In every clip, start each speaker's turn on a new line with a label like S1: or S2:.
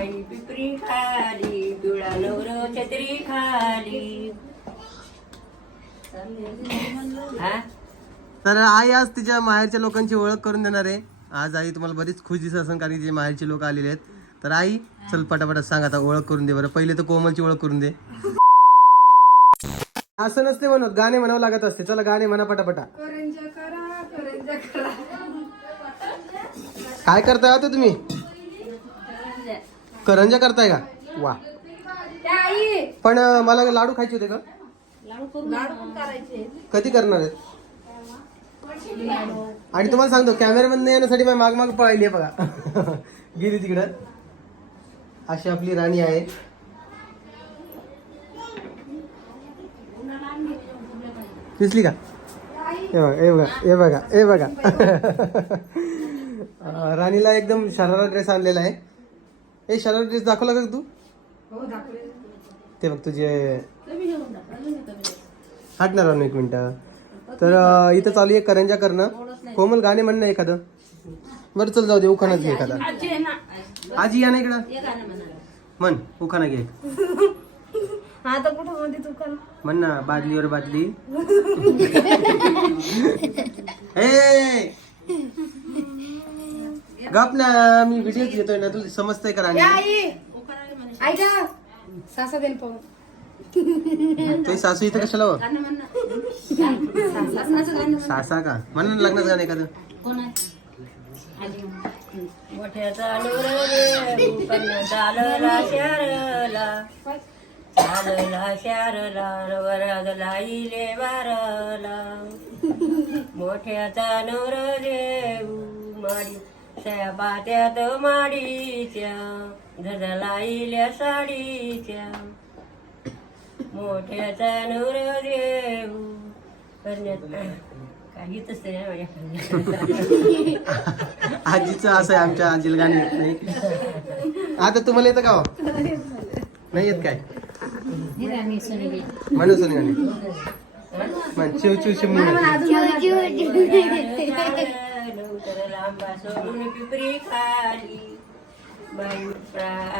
S1: आई पिपरी खाली पिवळा नवर छत्री खाली. हा? तर आई आज तिच्या माहेरच्या लोकांची ओळख करून देणार आहे. आज आई तुम्हाला बरीच खुश दिसत असेल कारण की तिचे माहेरचे लोक आलेले आहेत. तर आई चल पटापटा सांग आता ओळख करून दे बरं. पहिले तर कोमलची ओळख करून दे. असं नसते म्हणत गाणे म्हणावं लागत असते. चला गाणे म्हणा पटापटा. काय करताय आता तुम्ही? करंजा करताय का? वा. पण अं, मला लाडू खायचे होते का? कधी करणार आहेत? आणि तुम्हाला सांगतो कॅमेरामॅन येण्यासाठी माग माग पळायली आहे बघा. गेली तिकडं. अशी आपली राणी आहे. दिसली का? हे बघा हे बघा हे बघा हे बघा. अं, राणीला एकदम शरारा ड्रेस आणलेला आहे. हे शरारा ड्रेस दाखवला का तू? ते बघ तुझे हटणार राहून एक मिनिट. तर इथं चालू आहे करंजा करणं. कोमल गाणे म्हणणं एखादं. बरं चल जाऊ दे उखाणा घे एखादा. आजी या ना इकडं. म्हण उखाणा घे.
S2: आता कुठं मध्ये तू का
S1: म्हण ना बादलीवर बादली. ए! गप ना मी व्हिडिओ घेतोय ना तुला समजतंय का राणी?
S2: ऐका सासा देन पाहून.
S1: तुझी सासू इथं कशाला हो? सासा का? म्हण ना लग्नाचं गाणं एखादं. मोठ्याचा नवर रे पण चालला शारला. चालला शारला वरागला इले बारला. मोठ्याचा नवर माडी सया पात्यात माडीच्या झजला इल्या साडीच्या. मोठ्याचा नवर देऊ. करण्यात काहीच नाही माझ्या आजीचं असं आहे आमच्या आजीला गाणी येत नाही. आता तुम्हाला येतं का हो? नाही येत काय? म्हणू सर गाणी. म्हण चिव चिव म्हणून. नंतर लांबा सोडून पिपरी खाली बाई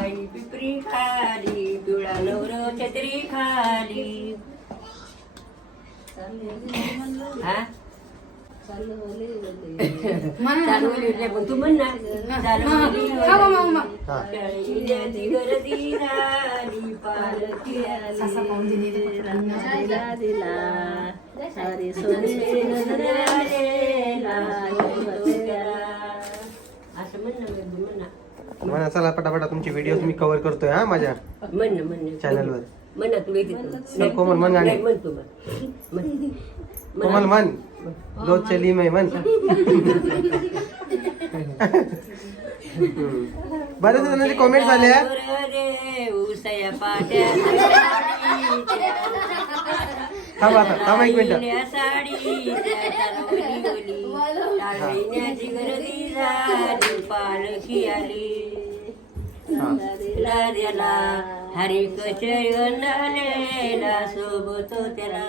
S1: आई पिपरी खाली पिवळा नवर छत्री खाली हा चालवली उरल्या पण तू म्हण ना चालवली हा. शाळेची गर्दी झाली म्हण चला पटापटा तुमचे व्हिडिओ मी कव्हर करतोय हा माझ्या
S2: म्हण म्हण. चॅनलवर म्हण ना तू येते चल,
S1: कोमल, म्हण गाणी. म्हण तू म्हण. म्हण. कोमल म्हण लो चली मै म्हण बरेच जणांचे कॉमेंट झाल्या सया पाट्या थांब आता थांब एक मिनिट. आली. हरी सोबत त्याला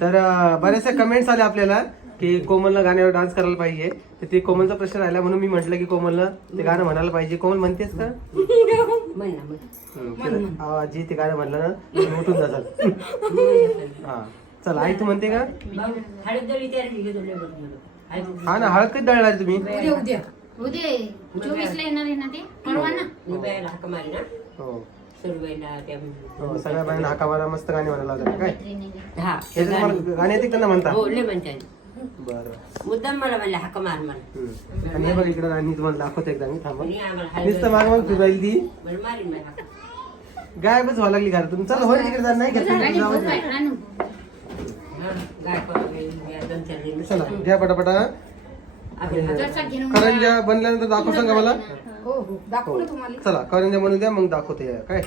S1: तर बऱ्याचशा कमेंट्स आल्या आपल्याला. की कोमलनं गाण्यावर डान्स करायला पाहिजे. तर ते कोमलचा प्रश्न राहिला म्हणून मी म्हटलं की कोमलनं ते गाणं म्हणायला पाहिजे. कोमल म्हणतेस का? आजी ते गाणं म्हणलं ना तुम्ही उठून जातात. हा. चल आई तू म्हणते का? हा ना हळद कधी दळणार तुम्ही? उद्या
S2: उद्या. उद्या. चोवीस ला येणार आहे ना ते? परवा ना? मी बायाला हाक मारी ना हो.
S1: त्या हो, सगळ्या बायांना हाका मारा मस्त गाणी म्हणायला लागतात काय? हा. हे तुम्हाला गाणी येते का त्यांना म्हणता. हो लय म्हणते बरं
S2: मुद्दाम मला म्हणले हाक मार मला.
S1: आणि हे बघ इकडे राणी तुम्हाला दाखवतो एकदा मी थांबा. आणि आम्हाला नुसतं माग माग फिरायला ती. मला मारीन मला. हाक गायबच व्हायला लागली घरात तुम्ही चला होय तिकडे जा नाही घेत जाऊ दे. आणू. हा, दोन चार दिवस. चला घ्या पटापटा. करंजा बनल्यानंतर दाखव सांगा मला. हो हो दाखवू ना तुम्हाला. चला करंजा बनवून द्या मग दाखवते. काय?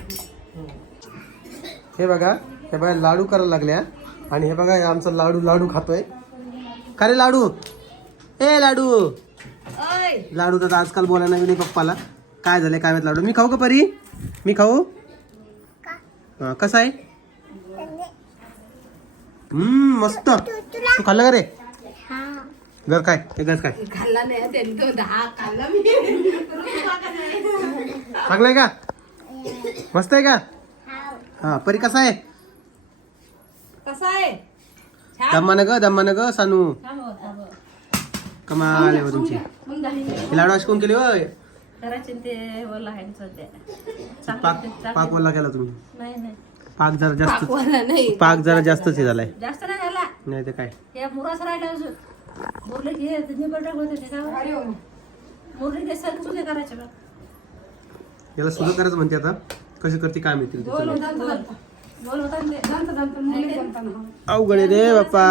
S1: हे बघा हे बघा लाडू करायला लागल्या. आणि हे बघा हे आमचा लाडू लाडू खातोय. का रे लाडू? ए लाडू. लाडू तर आजकाल बोलायला नाही पप्पाला. काय झालंय काय लाडू? मी खाऊ का परी? मी खाऊ? हा, कसा आहे? हम्म मस्त. तू खाल्ला का रे? घर काय हे गस काय
S2: खाल्ला नाही त्यांनी दहा खाल्ला मी.
S1: चांगलं आहे का? मस्त आहे का? हा परी कसा आहे? कसा आहे? दम्मानं ग दम्मानं ग सानू. कमाल आहे बा तुमची. हे लाडू अशी कोण केली होय?
S2: करायचे ते ओला
S1: पाक वल्ला केला तुम्ही. नाही नाही. पाक जरा जास्त नाही. पाक जरा जास्तच हे झालाय.
S2: जास्त नाही झाला. नाही तर काय? या मुरास राहिला अजून. मुरले घे निबट होते ते का मुरली ते सर तुझे करायचे बघ?
S1: याला सुरू करायचं म्हणते आता. कशी करते काय. बोल. अवघड रे बाप्पा.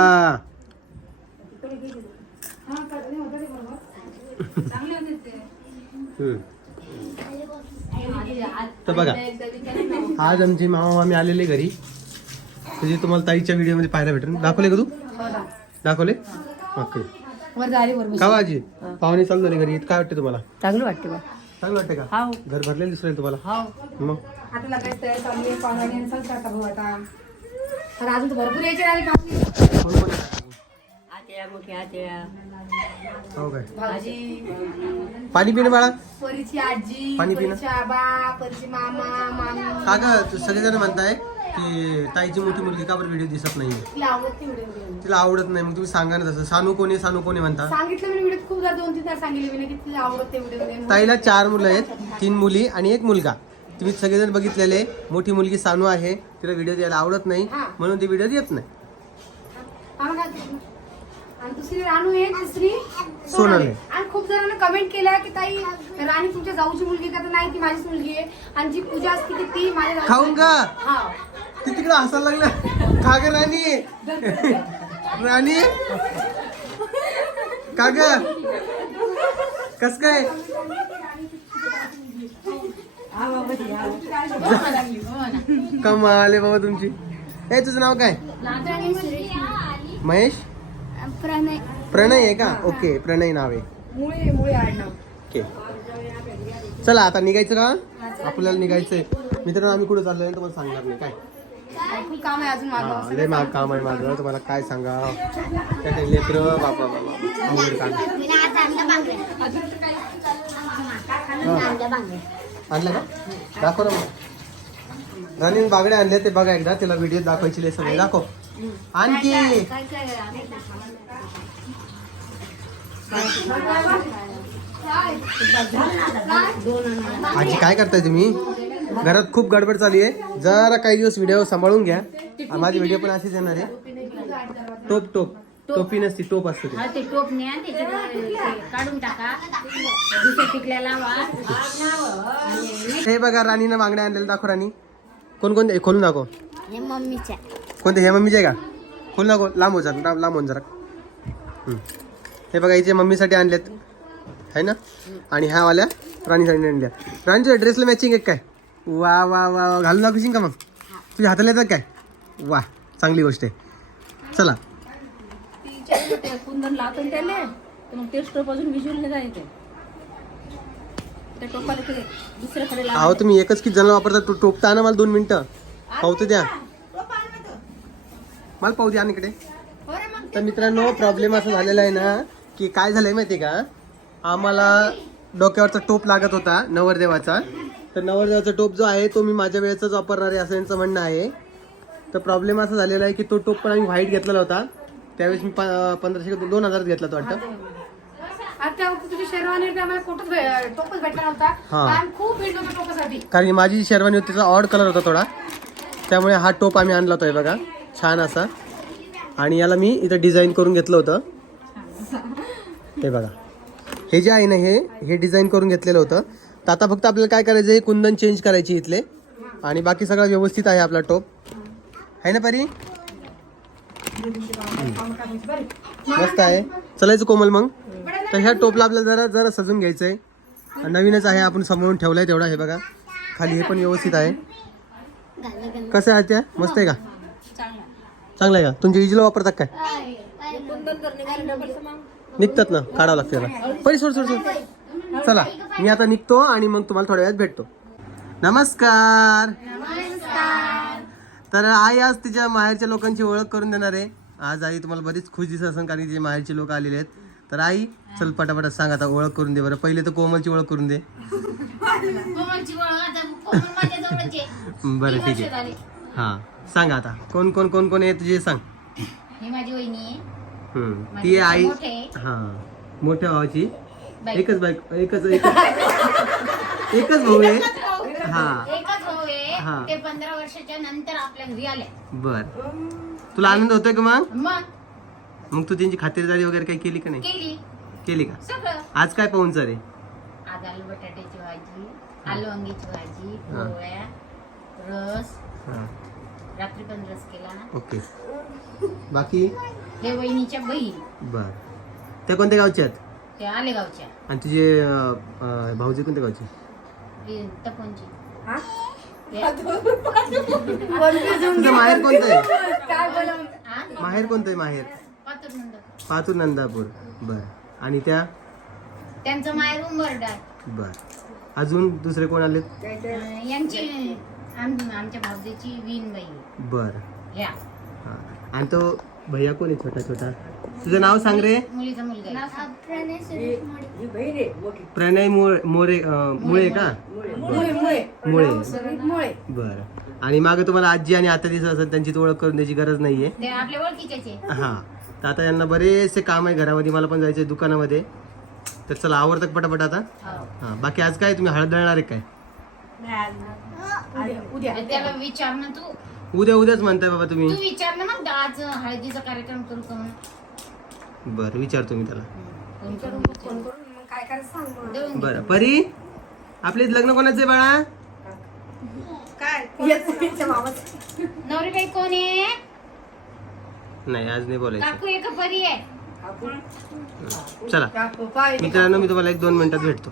S1: तर बघा आज आमचे मामा मामी आलेले घरी. म्हणजे तुम्हाला ताईच्या व्हिडिओमध्ये पाहायला भेटेल. दाखवले का तू? दाखवले? ओके. का आजी पाहुणे चालू झाले घरी. काय वाटते तुम्हाला? चांगलं वाटते बा चांगलं वाटते का? हाव. घर भरलेलं दिसलं तुम्हाला? हाव.
S2: मग? आता लगायचं तयार चालू आहे? पाहुणे आणि संस्कार का भाऊ आता? तर अजून तर भरपूर यायचे राहिले पाहुणे. कोण कोण आहे?
S1: आत्या मोठी आत्या. हो काय? पाणी पिणे बाळा.
S2: परीची आजी पाणी पिणं? परीची आबा परीची मामा मामी.
S1: का ग सगळेजण म्हणताय. की ताईची मोठी मुलगी का बरं व्हिडिओ दिसत नाही तिला आवडत नाही व्हिडिओ तिला आवडत नाही मग तुम्ही सांगा ना तसं. सानू कोणी सानू कोणी म्हणता?
S2: सांगितलं मी व्हिडिओ खूप दोन तीन तास सांगितले मी की तिला आवडत ते व्हिडिओ
S1: ताईला चार मुलं आहेत तीन मुली आणि एक मुलगा. तुम्ही सगळेजण बघितलेले मोठी मुलगी सानू आहे तिला व्हिडिओ द्यायला आवडत नाही हा. म्हणून ती व्हिडिओ येत नाही.
S2: आम्हाला काय केलं? आणि दुसरी रानू आहे तिसरी सोनाली. आणि खूप जणांना कमेंट केल्या की ताई राणी तुमच्या जाऊची मुलगी का तर नाही ती माझीच मुलगी आहे. आणि जी पूजा असते की ती माझ्या जाऊची
S1: खाऊन का हा. ती तिकडे हसायला लागल्या. का ग राणी. राणी. का ग कस काय? कमाल आहे बाबा तुमची. ए तुझं नाव काय? महेश? प्रणय आहे का? ओके प्रणय नाव आहे. ओके. चला आता निघायचं का? आपल्याला निघायचंय. मित्रांनो आम्ही कुठे चाललोय? तुम्हाला सांगणार नाही. काय?
S2: खूप काम आहे अजून माझं हा,
S1: लय माग काम आहे माझं तुम्हाला काय सांगा त्या लेकर बाबा बाबा अवघड काम आणलं का? दाखव ना मग. राणी बागडे आणले ते बघा एकदा. तिला व्हिडिओ दाखवायची लय सगळे दाखव. आणखी. आजी काय करताय तुम्ही? घरात खूप गडबड चालू आहे. जरा काही दिवस व्हिडिओ सांभाळून घ्या. माझी व्हिडिओ पण अशीच येणार आहे. टोप टोप टोपी. नसती टोप असते ते. हा, ते टोप न्या त्याच्यात ते काढून टाका. दुसऱ्या पिकल्या लावा. हे बघा राणीनं बांगड्या आणलेल्या दाखव राणी. कोण कोणते हे खोलून दाखव.
S3: हे मम्मीच्या.
S1: कोणते हे मम्मीचे आहे का? खोलून दाखव लांब हो जरा लांब- लांब होऊन जरा. हे बघा हिचे मम्मीसाठी आणलेत. आहे ना? आणि ह्या वाल्या राणीसाठी आणल्या राणीच्या ड्रेसला मॅचिंग आहे काय? वा वा वा वा. घालून दाखवशील का मग. तुझ्या हाताला येतात काय? वा चांगली गोष्ट आहे. चला. ते कुंदन लावतो ना तर
S2: मग अजून जायचे त्या टोपाला ते
S1: दुसऱ्याकडे अहो तुम्ही एकच किती जण वापरता? तो टोप तर आणा मला दोन मिनटं. पावतो द्या. मला पाहू द्या आणि इकडे. तर मित्रांनो प्रॉब्लेम असा झालेला आहे ना की काय झालंय माहिती का? आम्हाला डोक्यावरचा टोप लागत होता नवरदेवाचा. तर नवरदेवाचा टोप जो आहे तो मी माझ्या वेळेचाच वापरणार आहे असं यांचं म्हणणं आहे. तर प्रॉब्लेम असा झालेला आहे की तो टोप पण आम्ही व्हाईट घेतलेला होता. त्यावेळेस मी पंधराशे दोन हजारात घेतला तो वाटतं. हा. कारण की माझी जी शेरवानी होती त्याचा ऑड कलर होता थोडा. त्यामुळे हा टोप आम्ही आणला होता हे बघा. छान असा. आणि याला मी इथं डिझाईन करून घेतलं होतं. हे बघा. हे जे आहे ना हे हे डिझाईन करून घेतलेलं होतं. तर आता फक्त आपल्याला काय करायचं आहे? कुंदन चेंज करायची इथले. आणि बाकी सगळं व्यवस्थित आहे आपला टोप आहे ना परी? मस्त आहे. चलायचं कोमल मग. तर ह्या टोपला आपल्याला जरा जरा सजून घ्यायचं आहे नवीनच आहे आपण सांभाळून ठेवलाय तेवढा. हे बघा. खाली हे पण व्यवस्थित आहे. कसं आहे त्या मस्त आहे का? चांगला चांगलं आहे का? तुमच्या इजीला वापरतात काय? निघतात ना. काढावं लागतं त्याला. परी सोड सोड सोड. चला मी आता निघतो आणि मग तुम्हाला थोड्या वेळात भेटतो. नमस्कार. तर आई आज तिच्या माहेरच्या लोकांची ओळख करून देणार आहे. आज आई तुम्हाला बरीच खुश दिसत असेल कारण तिचे माहेरचे लोक आलेले आहेत. तर आई चल पटापटा सांग आता ओळख करून दे बरं. पहिले तर कोमलची ओळख करून दे. बरं ठीक आहे. हा सांग आता. कोण कोण कोण कोण आहे तुझे सांग.
S2: ही माझी वहिनी
S1: ती आई. हा मोठ्या भावाची. एकच बाईक एकच एकच. एकच भाऊ आहे. एकच भाऊ.
S2: हा. एकच भाऊ हा. आहे ते पंधरा वर्षाच्या नंतर आपल्या घरी आले. बर.
S1: तुला आनंद होतोय का मग? मग? मग तू त्यांची खातिरदारी वगैरे काही केली का नाही? केली. केली का? सगळं. आज काय पाहून रे?
S2: आज आलू बटाट्याची भाजी आलू वांग्याची भाजी हा. पोळ्या रस. हा. रात्री पण रस केला ना?
S1: ओके. बाकी?
S2: हे वहिनीच्या बहीण. बर.
S1: त्या कोणत्या गावच्या आहेत
S2: त्या आलेगावच्या.
S1: आणि तुझे अं, अं, भाऊजी कोणत्या गावचे?
S2: ती तपोनची हा? त्या-
S1: तुझं माहेर कोणतं आहे? हा? माहेर कोणतं आहे माहेर? पातूर नंद पातूर नंदापूर. बर. आणि त्या?
S2: त्यांचं माहेर उंबरडा. बर.
S1: अजून दुसरे कोण आलेत?
S2: अं, यांची आम- आमच्या भाऊजीची वीण बाई बर.
S1: ह्या हा. आणि तो भैया कोण आहे छोटा छोटा तुझं नाव सांग रे. मुलीचा मुलगा आहे. प्रणय मोरे मोरे अं, मुळे का? मुळे. मुळे मुळे. मुळे बर. आणि मागे तुम्हाला आजी आणि आता दिसत असेल त्यांची तर ओळख करून द्यायची गरज नाहीये.
S2: ते आपल्या ओळखीच्याच आहे. हा.
S1: तर आता यांना बरेचसे काम आहे घरामध्ये मला पण जायचंय दुकानामध्ये. तर चला आवडतं पटापट आता. हो. हा बाकी आज काय तुम्ही हळद दळणार आहे काय?
S2: उद्या. तर त्याला विचार ना तू.
S1: उद्या उद्याच म्हणताय बाबा तुम्ही.
S2: तू विचार ना मग आज हळदीचा कार्यक्रम करू का म्हणून.
S1: बरं विचारतो मी त्याला. फोन करून फोन करून मग काय करायचं सांग मग. देऊन दे. बरं परी आपले लग्न कोणाचं? आहे बाळा.
S2: नवरी बाई कोण आहे?
S1: नाही आज नाही बोलायचं.
S2: काकू आहे का परी आहे?
S1: चला. मित्रांनो मी तुम्हाला एक दोन मिनिटात भेटतो.